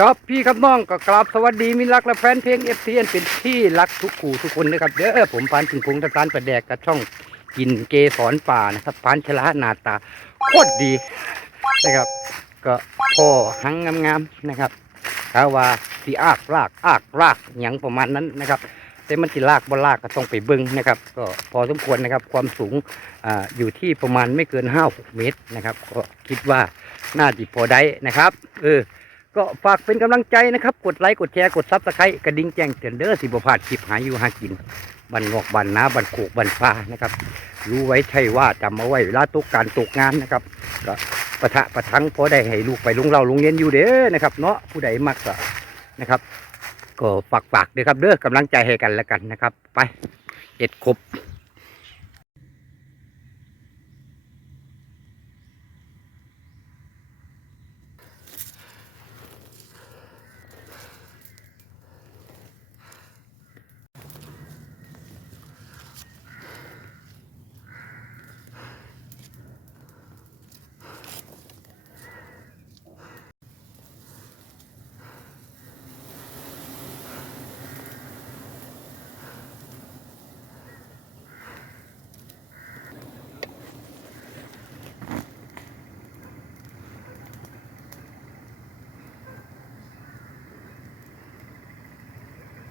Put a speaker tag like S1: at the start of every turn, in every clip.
S1: ครับพี่ครับน้องก็กราบสวัสดีมิตรรักและแฟนเพลงเอฟซีเป็นที่รักทุกคู่ทุกคนนะครับเด้อผมปานถึงพงศ์ตะตานประแดกกับช่องกินเกสรป่านะครับปานชลาหนาตาโคตรดีนะครับ ก็พ่อหังงามๆนะครับถ้าว่าสีอากรากอากรากหยังประมาณนั้นนะครับแต่มันสิลากบ่ลากก็ต้องไปเบิ้งนะครับ ก็พอสมควรนะครับ ความสูงออยู่ที่ประมาณไม่เกินห้าหกเมตรนะครับ ก็คิดว่าน่าจะพอได้นะครับ เออ ก็ฝากเป็นกำลังใจนะครับ กดไลค์กดแชร์กดซับสไครต์กระดิ่งแจ้งเตือนเด้อสิบพลาดคลิปหาอยู่หากินบันงอกบันนาบันโขกบันฟ้านะครับ รู้ไว้ใช่ว่าจำเอาไว้เวลาตกการตกงานนะครับก็ประทะประทังพอได้ให้ลูกไปลุงเราลุงเรียนอยู่เด้อนะครับเนาะผู้ใดมักก็นะครับ ก็ฝากฝากด้อครับเด้อกำลังใจให้กันแล้วกันนะครับ ไปเอ็ดครบ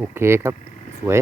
S1: โอเคครับ สวย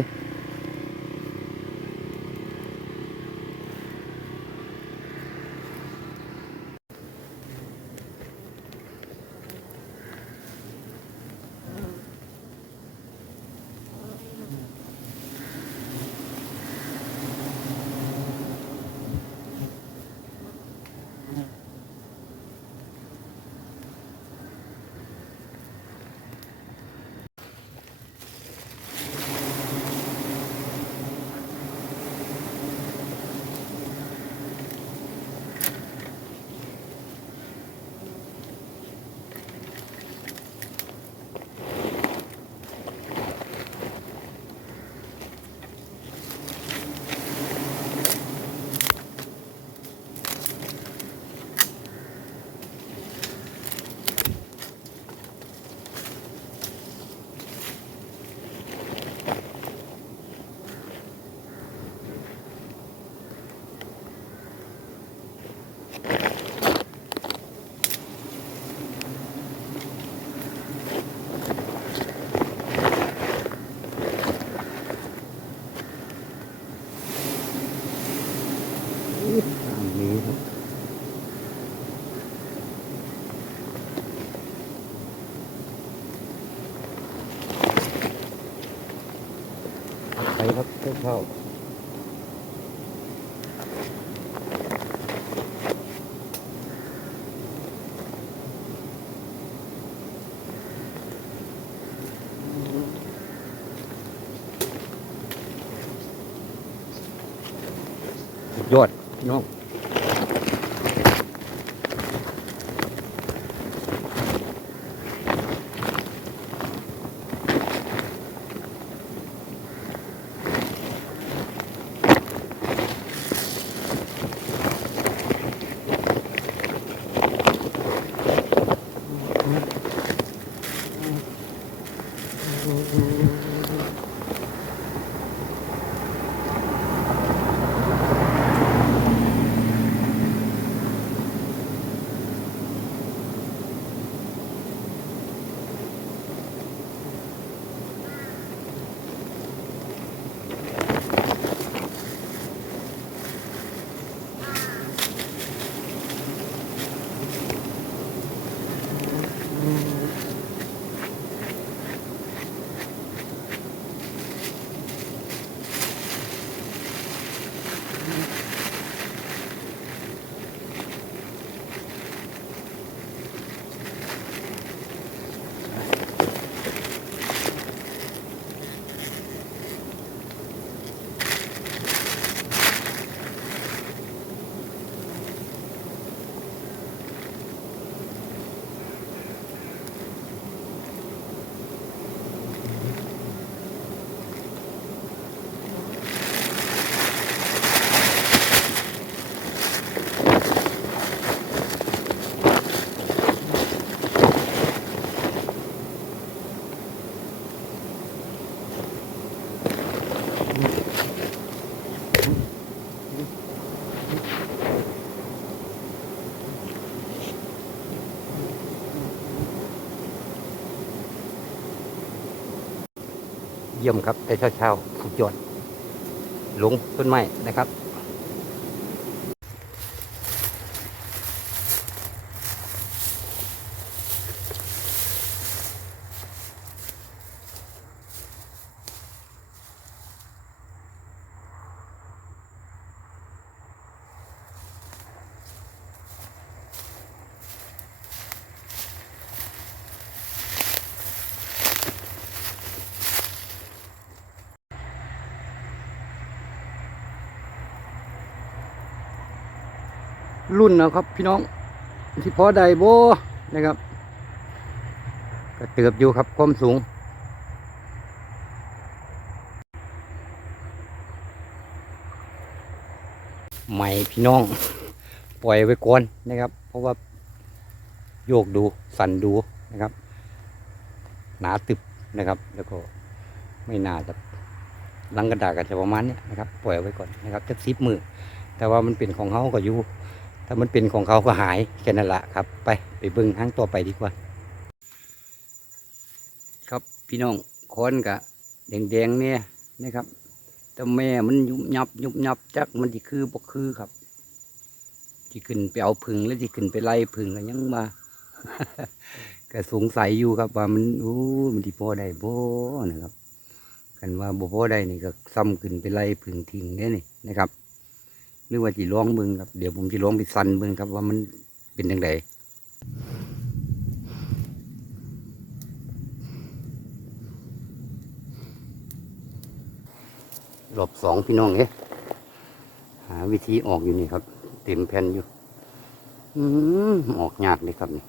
S1: ทางนี้ครับ ไปครับเข้าสุดยอดพี่น้อง เยี่ยมครับแต่เช้าๆสุดยอดหลงต้นไม้นะครับ รุ่นนะครับ พี่น้องที่พอใดโบนะครับก็เติบอยู่ครับความสูง ใหม่พี่น้อง ปล่อยไว้ก่อนนะครับ เพราะว่าโยกดูสั่นดูนะครับ หนาตึบนะครับ แล้วก็ไม่น่าจะลังกระดาษกันจะประมาณเนี้ยนะครับ ปล่อยไว้ก่อนนะครับจะซิบมือแต่ว่ามันเป็นของเขาก็อยู่ ถ้ามันเป็นของเขาก็หายแค่นั้นละครับ ไปไปเบิ้งห้างต่อไปดีกว่า ครับพี่น้องคอนกะแดงๆเนี่ยนะครับแต่แม่มันยุบยับยุบยับจักมันที่คือบ่คือครับที่ขึ้นไปเอาพึ่งแล้วที่ขึ้นไปไล่พึ่งก็ยังมาก็สงสัยอยู่ครับว่ามันโอ้มันที่พอได้บ่นะครับ กันว่าบ่พอได้นี่ก็ซ้ำขึ้นไปไล่พึ่งทิ้งเนี่ยนี่นะครับ หรือว่าจีร้องเบิ่งครับเดี๋ยวผมจะร้องไปสันเบิ่งครับว่ามันเป็นยังไงรอบสองพี่น้องเอ๊ะหาวิธีออกอยู่นี่ครับ เต็มแผ่นอยู่ อืมออกยากเลยครับนี่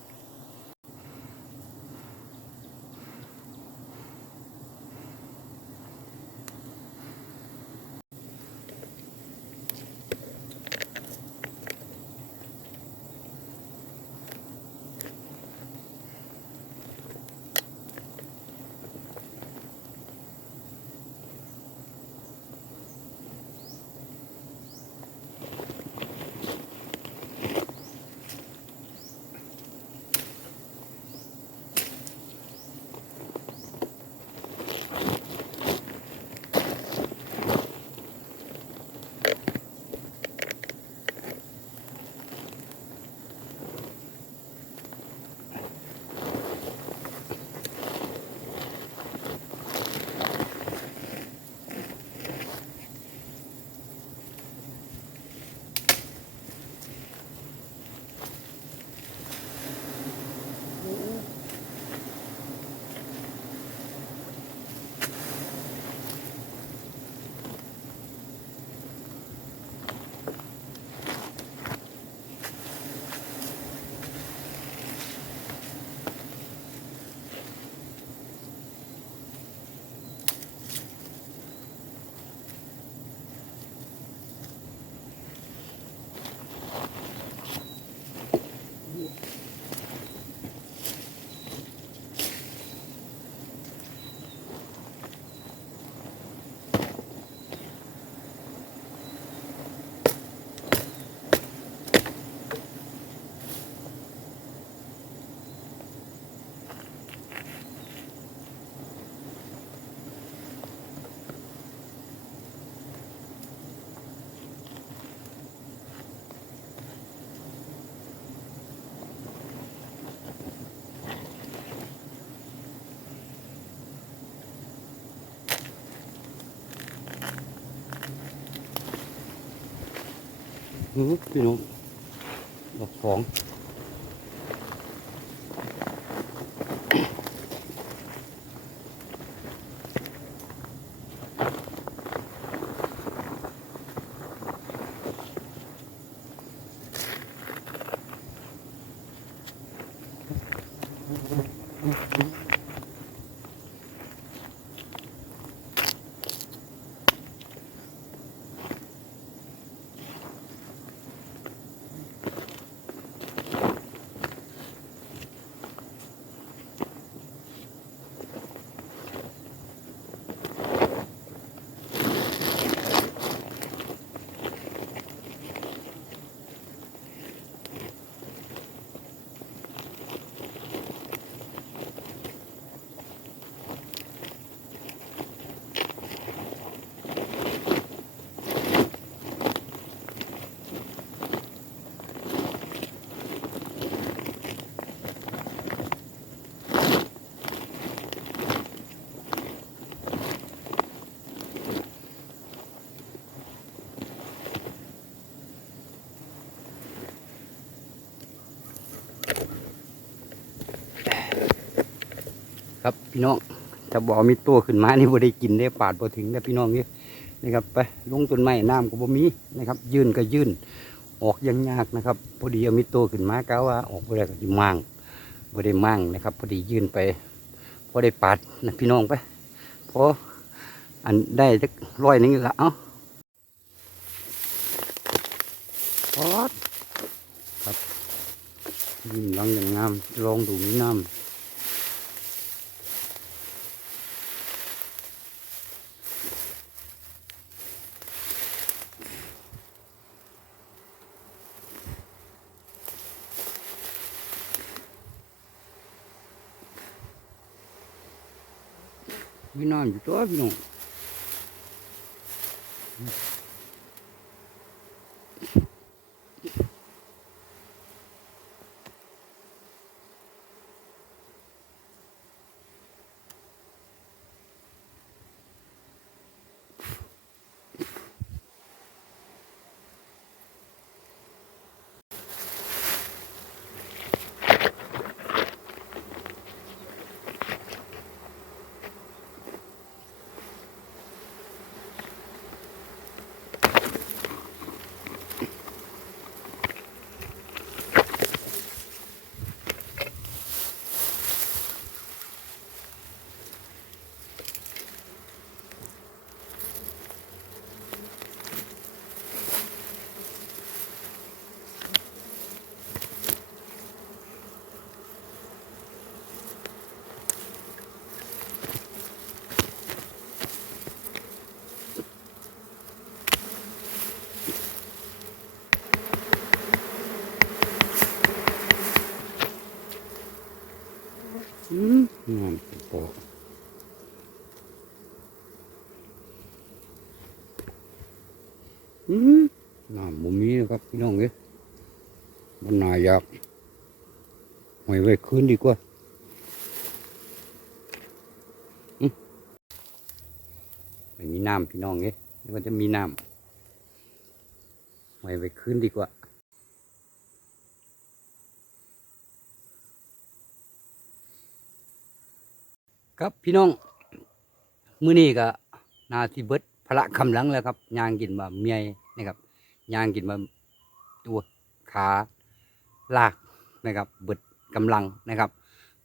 S1: พี่น้องดอกสอง ถ้าบ่มีตัวขึ้นมานี่บ่ได้กินได้ปาดบ่ถึงได้พี่น้องนี่นะครับไปลงต้นไม้น้ำก็บ่มีนะครับ ยื่นก็ยื่นออกยังยากนะครับ พอดีเอามีตัวขึ้นมากะว่าออกบ่ได้ก็สิมั่งบ่ได้มั่งนะครับ พอดียื่นไปพอได้ปาดนะพี่น้องไปพออันได้สักร้อยนึงละเอ้าครับยิ้มหลังอย่างงามลองดูมีน้ำ มีน้ำอยู่ตัวพี่น้องอื น้ำเป็นปออืมน้ำบ่มีนะครับพี่น้องเอ้ยมันน่าอยากหอยไว้คืนดีกว่าอืมไม่มีน้ำพี่น้องเอ้ยมันจะมีน้ำหอยไว้คืนดีกว่า ครับพี่น้องมื้อนี้ก็นาทีเบิดพละคำหลังแล้วครับยางกินมาเมียนะครับยางกินมาตัวขาลากนะครับเบิดกำลังนะครับ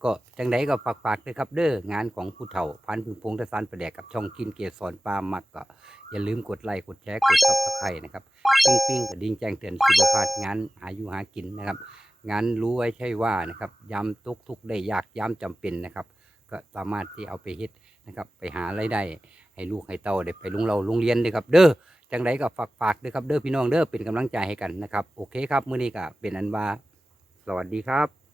S1: ก็จังไดก็ฝากฝากด้วยครับ เด้องานของผู้เฒ่าพันพึงพงทศานประแดกกับช่องกินเกสรปลามักก็ อย่าลืมกดไลค์กดแชร์กดซับสไครต์นะครับปิ้งปิ้งกระดิ่งแจ้งเตือนสิบพลาดงานหาอยู่หากินนะครับ งานรู้ไว้ใช่ว่านะครับยามทุกทุกได้ยากยามจำเป็นนะครับ ก็สามารถที่เอาไปเฮ็ดนะครับไปหารายได้ให้ลูกให้เต้าได้ไปลุงเราโรงเรียนเด้ครับเด้อจังไรก็ฝากฝากเด้ครับเด้อพี่น้องเด้อเป็นกำลังใจให้กันนะครับโอเคครับมื้อนี้ก็เป็นอันว่าสวัสดีครับ